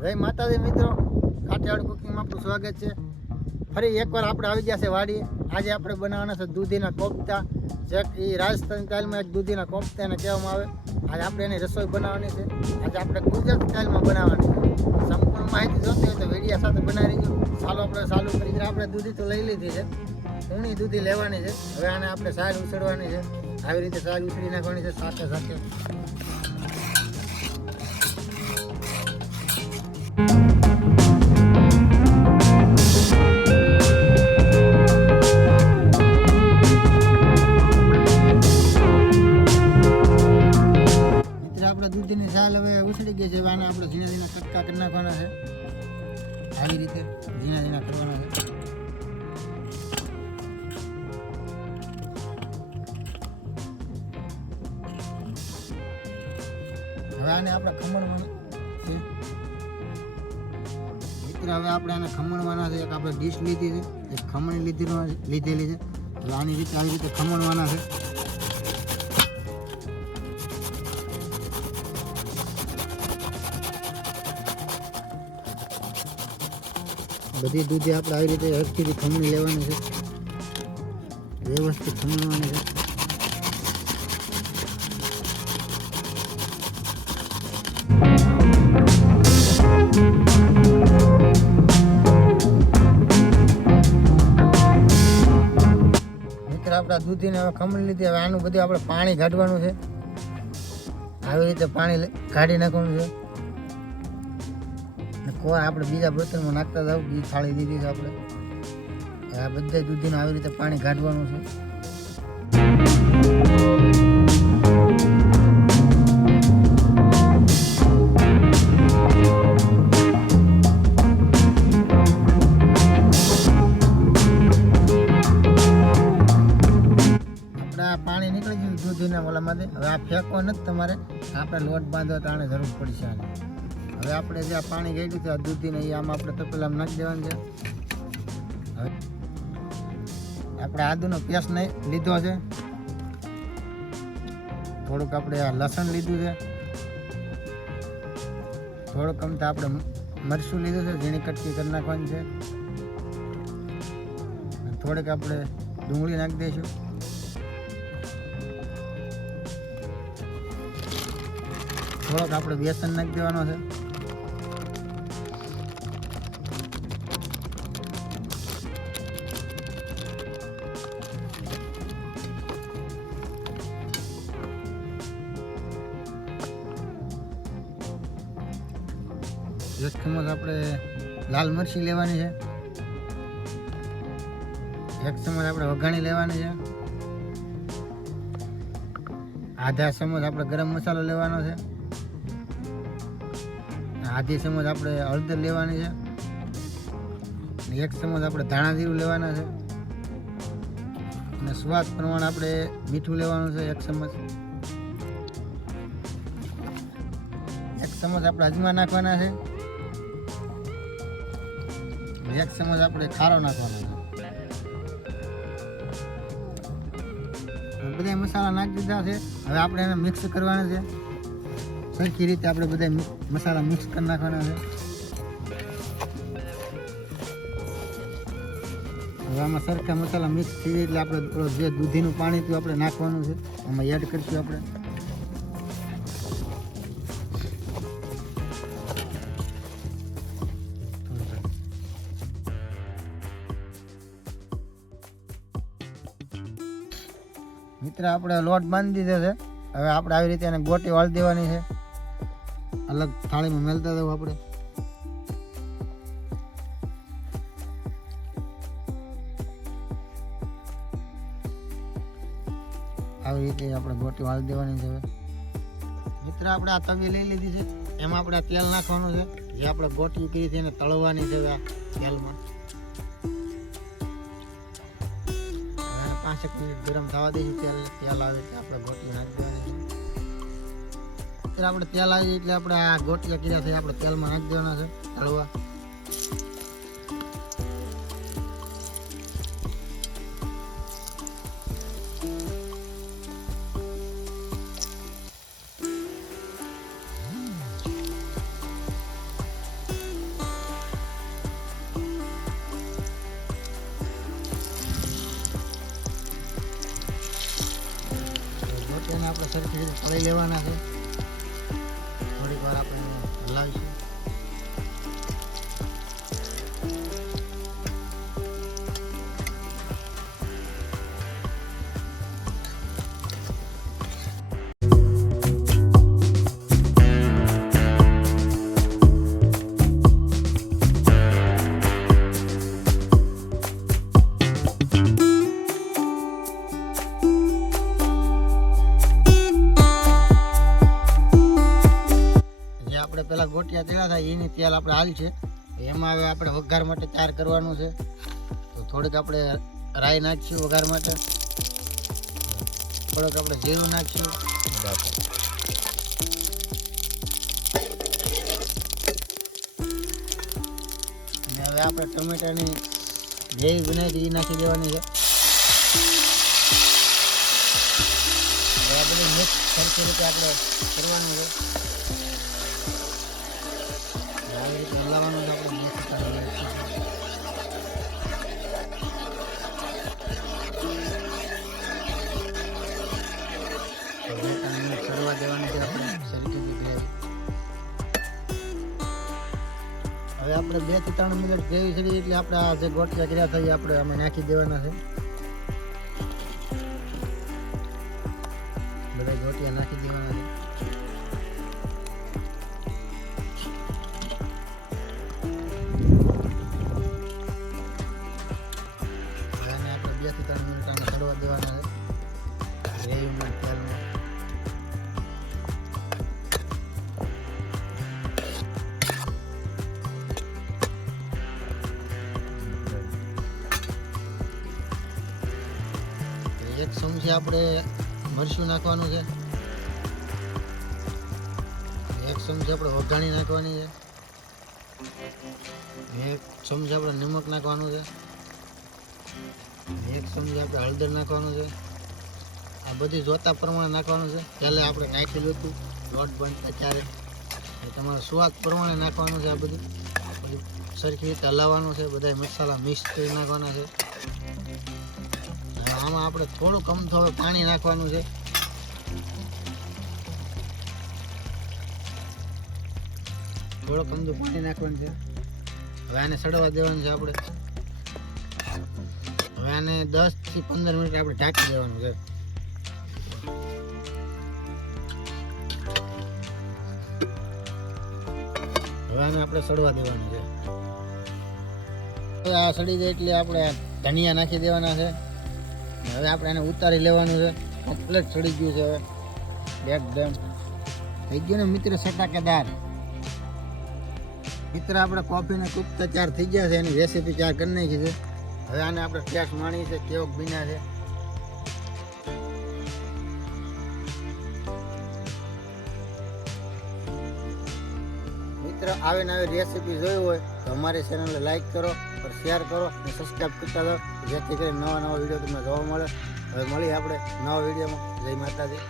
જય માતાજી મિત્રો, કાઠિયાવાડ કુકિંગમાં આપણું સ્વાગત છે. ફરી એકવાર આપણે આવી ગયા છે વાડીએ. આજે આપણે બનાવવાના છે દૂધીના કોફતા, જે એ રાજસ્થાન સ્ટાઇલમાં એક દૂધીના કોફતા એને કહેવામાં આવે. આજે આપણે એની રસોઈ બનાવવાની છે. આજે આપણે ગુજરાત સ્ટાઇલમાં બનાવવાની છે. સંપૂર્ણ માહિતી જોતી હોય તો વિડીયો સાથે બનાવી રહીજો. ચાલો આપણે ચાલુ કરી. આપણે દૂધી તો લઈ લીધી છે, ઊણી દૂધી લેવાની છે. હવે આને આપણે સાર ઉછળવાની છે. આવી રીતે સાર ઉછળી નાખવાની છે સાથે સાથે. આપણે દૂધની છાલ હવે ઉછળી ગઈ છે. આને આપણે ઝીણા ઝીણા કટકા કરી નાખવાના છે. આવી રીતે ઝીણા ઝીણા કરવાના છે. હવે આને આપણે ખમણવાના છે મિત્ર. હવે આપણે આને ખમણવાના છે. એક આપણે ડીશ લીધી છે, એક ખમણી લીધેલી છે. હવે આની રીતે આવી રીતે ખમણવાના છે. બધી દૂધી આપણે આવી રીતે હરખીથી ખમણી લેવાની છે, વ્યવસ્થિત ખમણવાની છે. મિત્ર આપણા દૂધીને હવે ખમણી લીધી. હવે આનું બધું આપણે પાણી કાઢવાનું છે. આવી રીતે પાણી કાઢી નાખવાનું છે. આપણે બીજા બર્તનમાં નાખતા જાવ. બી થાળી દીધી છે આપણે. આ બધા દૂધીને આવી રીતે પાણી કાઢવાનું છે. આપણે આ પાણી નીકળી ગયું દૂધીના ઓલામાંથી. હવે આ ફેંકવા નથી તમારે, આપણે લોટ બાંધવા તો આને જરૂર પડશે આને. હવે આપણે જે આ પાણી ગયું છે આ દૂધીને એ આમાં આપણે તપેલામાં નાખી દેવાનું છે. હવે આપણે આદુનો પેસ્ટ લીધો છે. થોડુંક આપણે આ લસણ લીધું છે. થોડુંક અમથા આપણે મરચું લીધું છે, ઝીણી કટકી કરી નાખવાની છે. થોડીક આપણે ડુંગળી નાખી દઈશું. થોડોક આપણે બેસન નાખી દેવાનો છે. એક ચમચ આપણે લાલ મરચી લેવાની છે. એક ચમચ આપણે વઘાણી લેવાની છે. આધા ચમચ આપણે ગરમ મસાલો લેવાનો છે. આધી ચમચ આપણે હળદર લેવાની છે. એક ચમચ આપણે ધાણા જીરું લેવાના છે. અને સ્વાદ પ્રમાણે આપણે મીઠું લેવાનું છે. એક ચમચ આપણે અજમા નાખવાના છે. એક ચમચ આપણે ખારો નાખવાનો છે. બધા મસાલા નાખી દીધા છે. હવે આપણે એને મિક્સ કરવાના છે. સરખી રીતે આપણે બધા મસાલા મિક્સ કરી નાખવાના છે. હવે આમાં સરખા મસાલા મિક્સ થઈ એટલે આપણે જે દૂધીનું પાણી હતું આપણે નાખવાનું છે. આમાં એડ કરીશું આપણે. મિત્ર આપણે લોટ બાંધી દીધો છે. હવે આપણે આવી રીતે એને ગોટી વાળી દેવાની છે. અલગ થાળીમાં મેલતા જવું આપણે. આવી રીતે આપણે ગોટી વાળી દેવાની છે. મિત્ર આપણે આ તવી લઈ લીધી છે. એમાં આપણે તેલ નાખવાનું છે. જે આપણે ગોટી કરી છે એને તળવાની છે આ તેલમાં. 5 મિનિટ ગરમ થવા દઈશું. તેલ આવે એટલે આપણે ગોટી નાખી દેવાની છે. આપણે તેલ આવી એટલે આપણે આ ગોટિયા કર્યા છે આપણે તેલમાં નાખી દેવાના છે તળવા. સરખી રીતે તળી લેવાના છે. થોડીક વાર આપણે હલાવીશું. આપણે પેલા ગોટિયા તળ્યા થાય એની તેલ આપણે હાલ છે. એમાં હવે આપણે વઘાર માટે તૈયાર કરવાનું છે. તો થોડીક આપણે રાઈ નાખીશું વઘાર માટે. થોડોક આપણે જીરું નાખીશું. અને હવે આપણે ટમેટાની ગ્રેવી બનાવી એ નાખી દેવાની છે. આ બધું મિક્સ સરખી રીતે આપણે કરવાનું છે. આવી રીતે હલાવવાનું છે આપણે. સરવા દેવાની છે આપણે સરખી રીતે. હવે આપણે 2 થી 3 મિનિટ ગ્રેવી ચડી એટલે આપણે આ જે ગોટિયા કર્યા થાય આપણે આમાં નાખી દેવાના છે. બધા ગોટિયા નાખી દેવાના છે. અને આપણે 2 થી 3 મિનિટ આને સરવા દેવાના છે ગ્રેવીમાં તેલમાં. એક ચમચી આપણે મરચું નાખવાનું છે. એક ચમચી આપણે વઘાણી નાખવાની છે. એક ચમચી આપણે નમક નાખવાનું છે. એક ચમચી આપણે હળદર નાખવાનું છે. આ બધી જોતા પ્રમાણે નાખવાનું છે. પહેલે આપણે નાખેલું હતું લોટ બનતા ત્યારે. તમારા સ્વાદ પ્રમાણે નાખવાનું છે. આ બધું સરખી રીતે હલાવવાનું છે. બધા મસાલા મિક્સ કરી નાખવાના છે. આમાં આપણે થોડુંક અમથું હવે પાણી નાખવાનું છે. થોડુંક અમથું પાણી નાખવાનું છે. હવે આને સડવા દેવાનું છે આપણે. હવે આને 10 થી 15 મિનિટ આપણે ઢાંકી દેવાનું છે. હવે આને આપણે સડવા દેવાનું છે. હવે આ સડી જાય એટલે આપણે ધનિયા નાખી દેવાના છે. હવે આપણે એને ઉતારી લેવાનું છે. કમ્પ્લીટ સડી ગયું છે. હવે એકદમ થઈ ગયું ને મિત્ર સટાકેદાર. મિત્ર આપણે કોફીના કુપ્તા 4 થઈ ગયા છે. એની રેસીપી 4 કરી નાખી છે. હવે આને આપણે ટેસ્ટ માણી છે કેવોક બન્યા છે. મિત્ર આવી નવી રેસીપી જોઈ હોય તો અમારી ચેનલને લાઈક કરો, શેર કરો અને સબસ્ક્રાઈબ કરતા જાઓ જેથી કરીને નવા વિડીયો તમને જોવા મળે. હવે મળીએ આપણે નવા વિડીયોમાં. જય માતાજી.